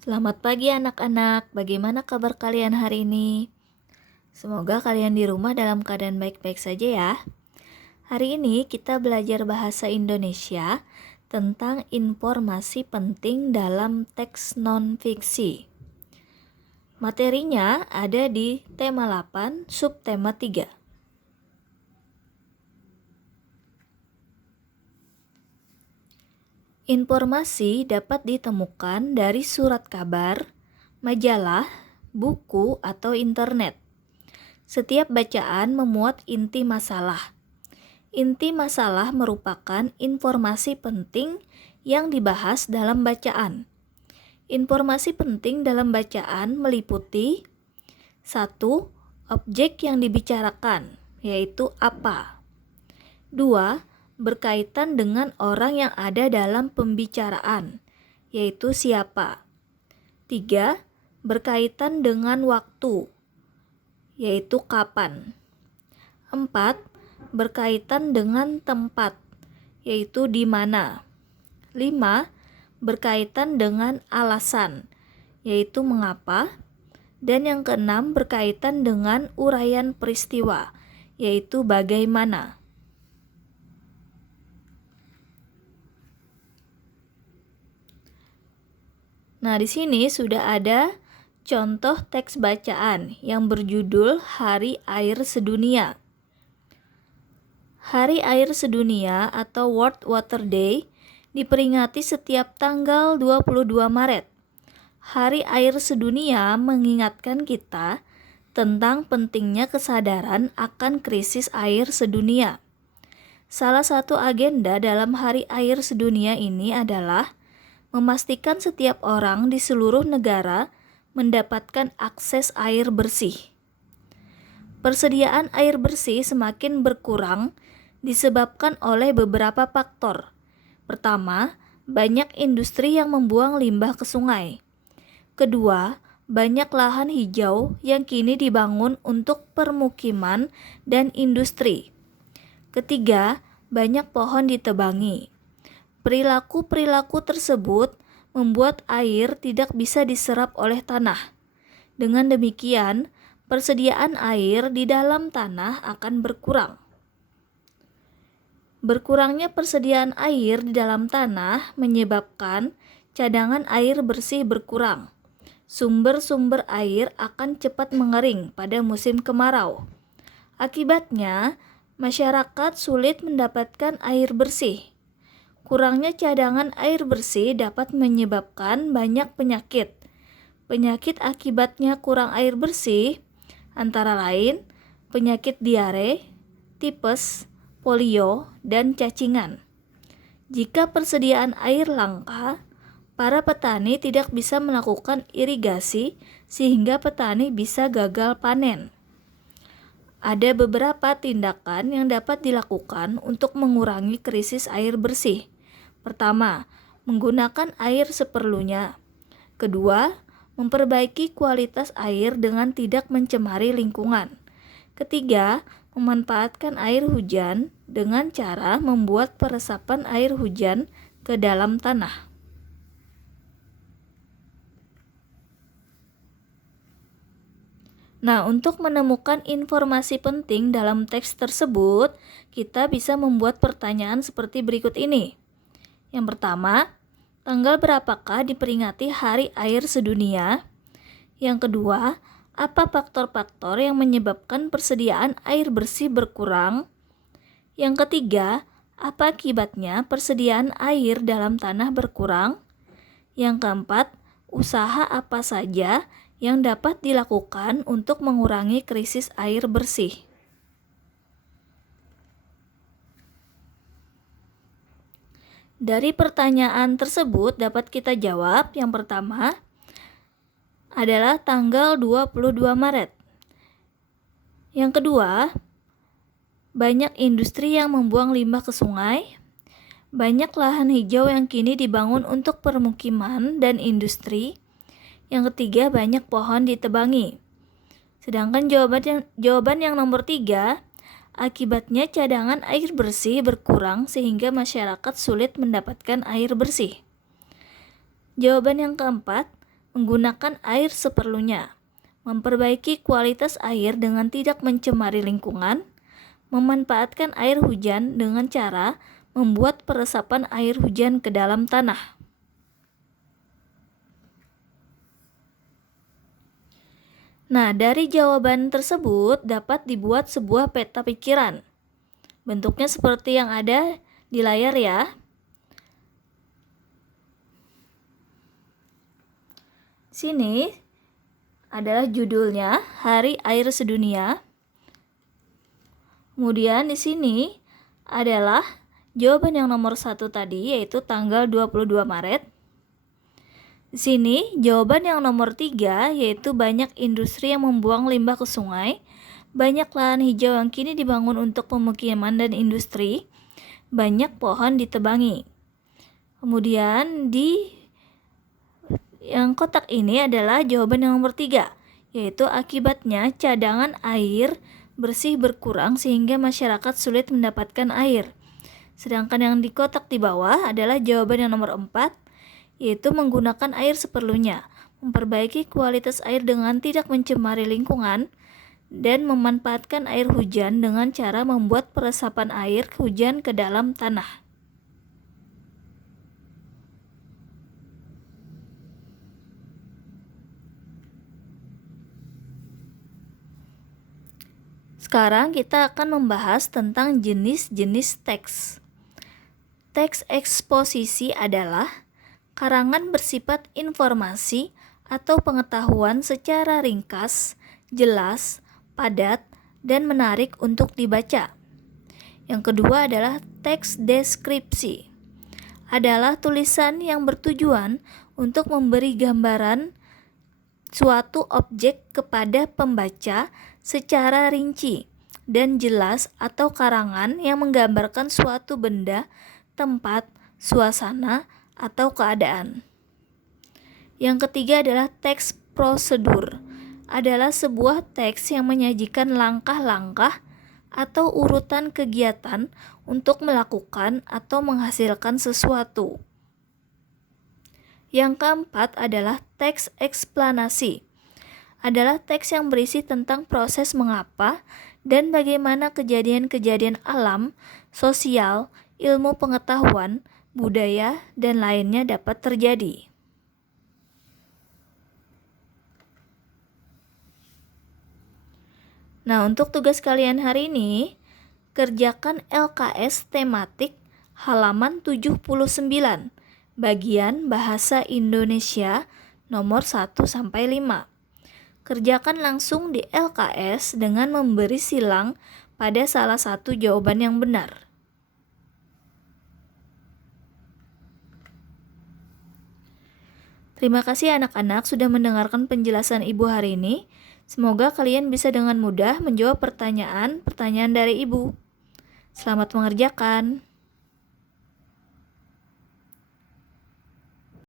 Selamat pagi anak-anak, bagaimana kabar kalian hari ini? Semoga kalian di rumah dalam keadaan baik-baik saja ya. Hari ini kita belajar bahasa Indonesia tentang informasi penting dalam teks non-fiksi. Materinya ada di tema 8, subtema 3. Informasi dapat ditemukan dari surat kabar, majalah, buku, atau internet. Setiap bacaan memuat inti masalah. Inti masalah merupakan informasi penting yang dibahas dalam bacaan. Informasi penting dalam bacaan meliputi 1. Objek yang dibicarakan, yaitu apa. 2. Berkaitan dengan orang yang ada dalam pembicaraan, yaitu siapa. 3. Berkaitan dengan waktu, yaitu kapan. 4. Berkaitan dengan tempat, yaitu di mana. 5. Berkaitan dengan alasan, yaitu mengapa. Dan yang keenam berkaitan dengan uraian peristiwa, yaitu bagaimana. Nah, di sini sudah ada contoh teks bacaan yang berjudul Hari Air Sedunia. Hari Air Sedunia atau World Water Day diperingati setiap tanggal 22 Maret. Hari Air Sedunia mengingatkan kita tentang pentingnya kesadaran akan krisis air sedunia. Salah satu agenda dalam Hari Air Sedunia ini adalah memastikan setiap orang di seluruh negara mendapatkan akses air bersih. Persediaan air bersih semakin berkurang disebabkan oleh beberapa faktor. Pertama, banyak industri yang membuang limbah ke sungai. Kedua, banyak lahan hijau yang kini dibangun untuk permukiman dan industri. Ketiga, banyak pohon ditebangi. Perilaku-perilaku tersebut membuat air tidak bisa diserap oleh tanah. Dengan demikian, persediaan air di dalam tanah akan berkurang. Berkurangnya persediaan air di dalam tanah menyebabkan cadangan air bersih berkurang. Sumber-sumber air akan cepat mengering pada musim kemarau. Akibatnya, masyarakat sulit mendapatkan air bersih. Kurangnya cadangan air bersih dapat menyebabkan banyak penyakit. Penyakit akibatnya kurang air bersih antara lain penyakit diare, tipes, polio, dan cacingan. Jika persediaan air langka, para petani tidak bisa melakukan irigasi sehingga petani bisa gagal panen. Ada beberapa tindakan yang dapat dilakukan untuk mengurangi krisis air bersih. Pertama, menggunakan air seperlunya. Kedua, memperbaiki kualitas air dengan tidak mencemari lingkungan. Ketiga, memanfaatkan air hujan dengan cara membuat peresapan air hujan ke dalam tanah. Nah, untuk menemukan informasi penting dalam teks tersebut, kita bisa membuat pertanyaan seperti berikut ini. Yang pertama, tanggal berapakah diperingati Hari Air Sedunia? Yang kedua, apa faktor-faktor yang menyebabkan persediaan air bersih berkurang? Yang ketiga, apa akibatnya persediaan air dalam tanah berkurang? Yang keempat, usaha apa saja yang dapat dilakukan untuk mengurangi krisis air bersih? Dari pertanyaan tersebut dapat kita jawab. Yang pertama adalah tanggal 22 Maret. Yang kedua, banyak industri yang membuang limbah ke sungai. Banyak lahan hijau yang kini dibangun untuk permukiman dan industri. Yang ketiga, banyak pohon ditebangi. Sedangkan jawaban yang nomor 3, akibatnya cadangan air bersih berkurang sehingga masyarakat sulit mendapatkan air bersih. Jawaban yang keempat, menggunakan air seperlunya, memperbaiki kualitas air dengan tidak mencemari lingkungan, memanfaatkan air hujan dengan cara membuat peresapan air hujan ke dalam tanah. Nah, dari jawaban tersebut dapat dibuat sebuah peta pikiran. Bentuknya seperti yang ada di layar ya. Sini adalah judulnya Hari Air Sedunia. Kemudian di sini adalah jawaban yang nomor 1 tadi, yaitu tanggal 22 Maret. Di sini jawaban yang nomor 3, yaitu banyak industri yang membuang limbah ke sungai, banyak lahan hijau yang kini dibangun untuk pemukiman dan industri, banyak pohon ditebangi. Kemudian di yang kotak ini adalah jawaban yang nomor 3, yaitu akibatnya cadangan air bersih berkurang sehingga masyarakat sulit mendapatkan air. Sedangkan yang di kotak di bawah adalah jawaban yang nomor 4, yaitu menggunakan air seperlunya, memperbaiki kualitas air dengan tidak mencemari lingkungan, dan memanfaatkan air hujan dengan cara membuat peresapan air hujan ke dalam tanah. Sekarang kita akan membahas tentang jenis-jenis teks. Teks eksposisi adalah karangan bersifat informasi atau pengetahuan secara ringkas, jelas, padat, dan menarik untuk dibaca. Yang kedua adalah teks deskripsi. Adalah tulisan yang bertujuan untuk memberi gambaran suatu objek kepada pembaca secara rinci dan jelas, atau karangan yang menggambarkan suatu benda, tempat, suasana, atau keadaan. Yang ketiga adalah teks prosedur. Adalah sebuah teks yang menyajikan langkah-langkah atau urutan kegiatan untuk melakukan atau menghasilkan sesuatu. Yang keempat adalah teks eksplanasi. Adalah teks yang berisi tentang proses mengapa dan bagaimana kejadian-kejadian alam, sosial, ilmu pengetahuan, budaya, dan lainnya dapat terjadi. Nah, untuk tugas kalian hari ini, kerjakan LKS tematik halaman 79, bagian Bahasa Indonesia nomor 1-5. Kerjakan langsung di LKS dengan memberi silang pada salah satu jawaban yang benar. Terima kasih anak-anak sudah mendengarkan penjelasan Ibu hari ini. Semoga kalian bisa dengan mudah menjawab pertanyaan-pertanyaan dari Ibu. Selamat mengerjakan.